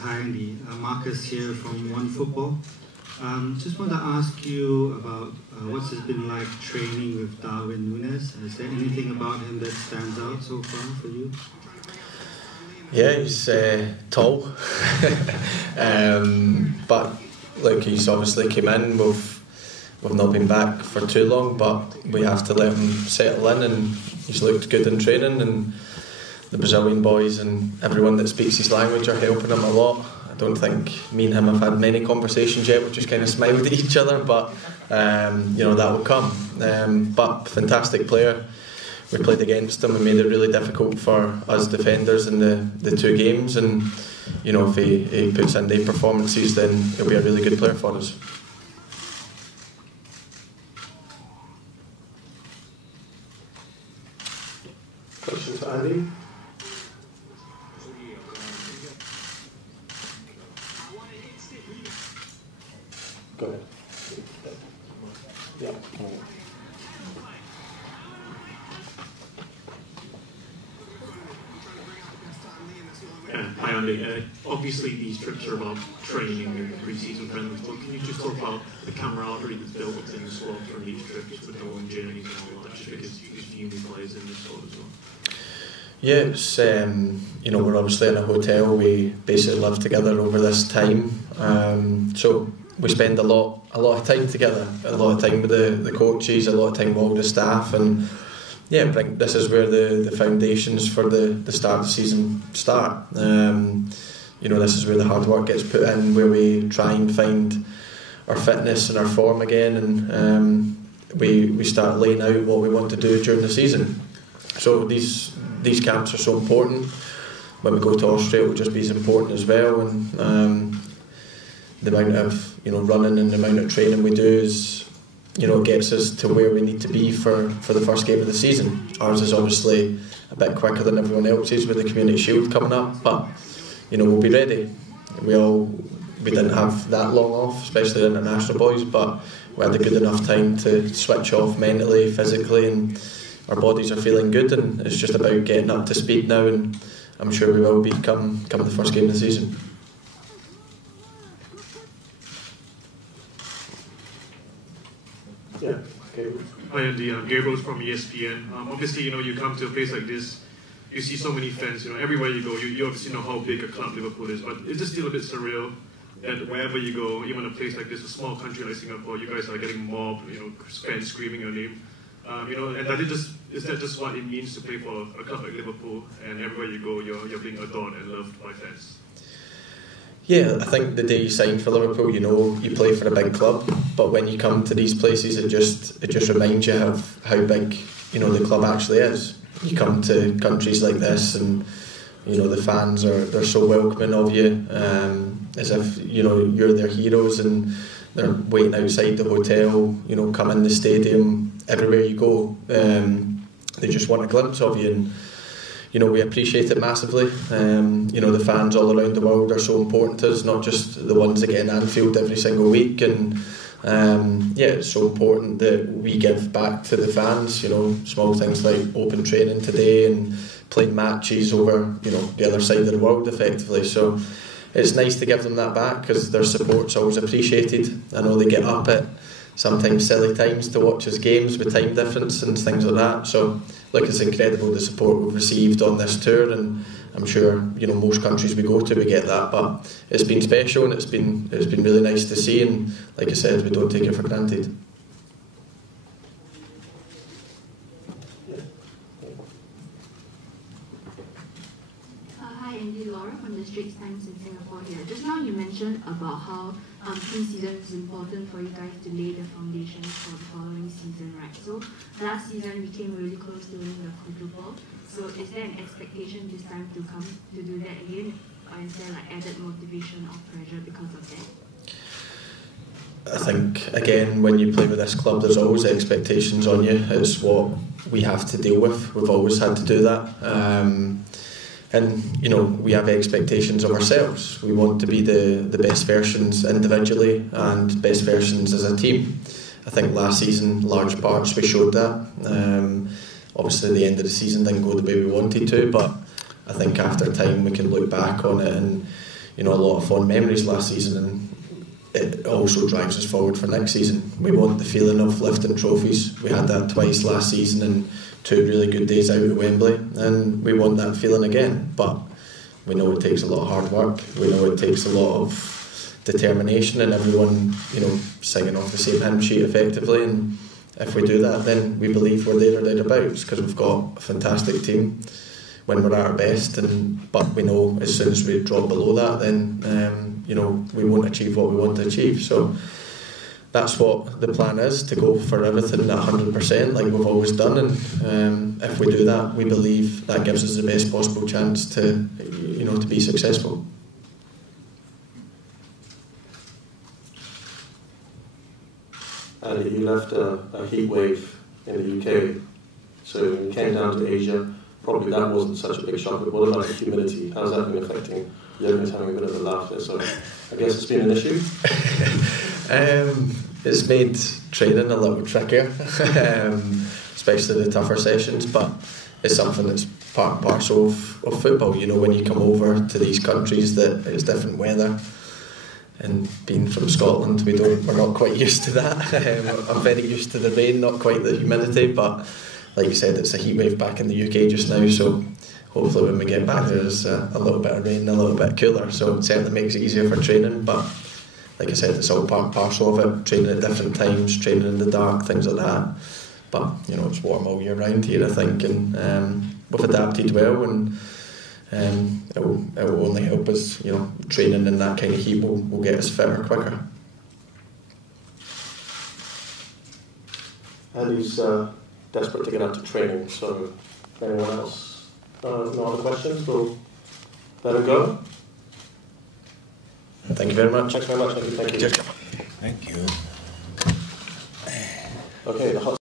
Hi Andy, Marcus here from One Football. Just want to ask you about what's it been like training with Darwin Núñez. Is there anything about him that stands out so far for you? Yeah, he's tall, but look, he's obviously came in. We've not been back for too long, but we have to let him settle in, and he's looked good in training, and the Brazilian boys and everyone that speaks his language are helping him a lot. I don't think me and him have had many conversations yet. We've just kind of smiled at each other, but that will come. But fantastic player. We played against him and made it really difficult for us defenders in the two games, and if he puts in the performances, then he'll be a really good player for us. Questions for Andy? Go ahead. Yeah. Hi Andy, obviously these trips are about training and pre-season friendlies, but can you just talk about the camaraderie that's built within the squad from these trips with the long journeys and all that, just because there's few new players in the squad as well? Yeah, it's, we're obviously in a hotel. We basically live together over this time, so we spend a lot of time together, a lot of time with the coaches, a lot of time with all the staff, and this is where the foundations for the start of the season start. This is where the hard work gets put in, where we try and find our fitness and our form again, and we start laying out what we want to do during the season. So these camps are so important. When we go to Austria, it will just be as important as well, and the amount of running and the amount of training we do is gets us to where we need to be for the first game of the season. Ours is obviously a bit quicker than everyone else's with the Community Shield coming up, but we'll be ready. We didn't have that long off, especially the international boys, but we had a good enough time to switch off mentally, physically, and our bodies are feeling good, and it's just about getting up to speed now, and I'm sure we will be come the first game of the season. Yeah, okay. Hi Andy, Gabriel from ESPN. Obviously, you come to a place like this, you see so many fans, everywhere you go, you obviously know how big a club Liverpool is, but it's just still a bit surreal that wherever you go, even a place like this, a small country like Singapore, you guys are getting mobbed, fans screaming your name. And is that just what it means to play for a club like Liverpool, and everywhere you go, you're being adored and loved by fans? Yeah, I think the day you sign for Liverpool, you play for a big club, but when you come to these places, it just reminds you of how big the club actually is. You come to countries like this, and the fans they're so welcoming of you, as if you're their heroes, and they're waiting outside the hotel. Come in the stadium, everywhere you go, they just want a glimpse of you, and we appreciate it massively. The fans all around the world are so important to us, not just the ones that get in Anfield every single week, and it's so important that we give back to the fans. Small things like open training today and playing matches over the other side of the world effectively. So it's nice to give them that back, because their support's always appreciated. I know they get up at sometimes silly times to watch us games with time difference and things like that. So it's incredible the support we've received on this tour, and I'm sure most countries we go to we get that, but it's been special, and it's been really nice to see, and like I said, we don't take it for granted. Hi Andy, Laura from the Straits Times in Singapore here. Just now you mentioned about how pre-season is important for you guys to lay the foundations for the following season, right? So last season we came really close to winning the quadruple. So is there an expectation this time to come to do that again, or is there added motivation or pressure because of that? I think again, when you play with this club, there's always expectations on you. It's what we have to deal with. We've always had to do that. And we have expectations of ourselves. We want to be the best versions individually and best versions as a team. I think last season, large parts, we showed that. Obviously the end of the season didn't go the way we wanted to, but I think after time we can look back on it and a lot of fond memories last season, and it also drives us forward for next season. We want the feeling of lifting trophies. We had that twice last season and 2 really good days out at Wembley, and we want that feeling again. But we know it takes a lot of hard work. We know it takes a lot of determination and everyone, singing off the same hymn sheet effectively. And if we do that, then we believe we're there or thereabouts, because we've got a fantastic team when we're at our best. But we know as soon as we drop below that, then we won't achieve what we want to achieve. So that's what the plan is, to go for everything at 100% like we've always done. And if we do that, we believe that gives us the best possible chance to be successful. Andy, you left a heat wave in the UK, so when you came down to Asia, probably that wasn't such a big shock. But what about the humidity? How's that been affecting? Jürgen's having a bit of a laugh there, so I guess it's been an issue. It's made training a little trickier, especially the tougher sessions, but it's something that's part and parcel of football. When you come over to these countries, that it's different weather. And being from Scotland, we're not quite used to that. I'm very used to the rain, not quite the humidity, but like you said, it's a heat wave back in the UK just now, so hopefully when we get back there's a little bit of rain, a little bit cooler, so it certainly makes it easier for training. But like I said, it's all part and parcel of it, training at different times, training in the dark, things like that. But it's warm all year round here, I think, and we've adapted well, and it will only help us. Training in that kind of heat will get us fitter quicker. Andy's desperate to get out to training, so anyone else? No other questions? We'll let him go. Thank you very much. Thanks very much, Andy. Thank you. Thank you. Okay, the hot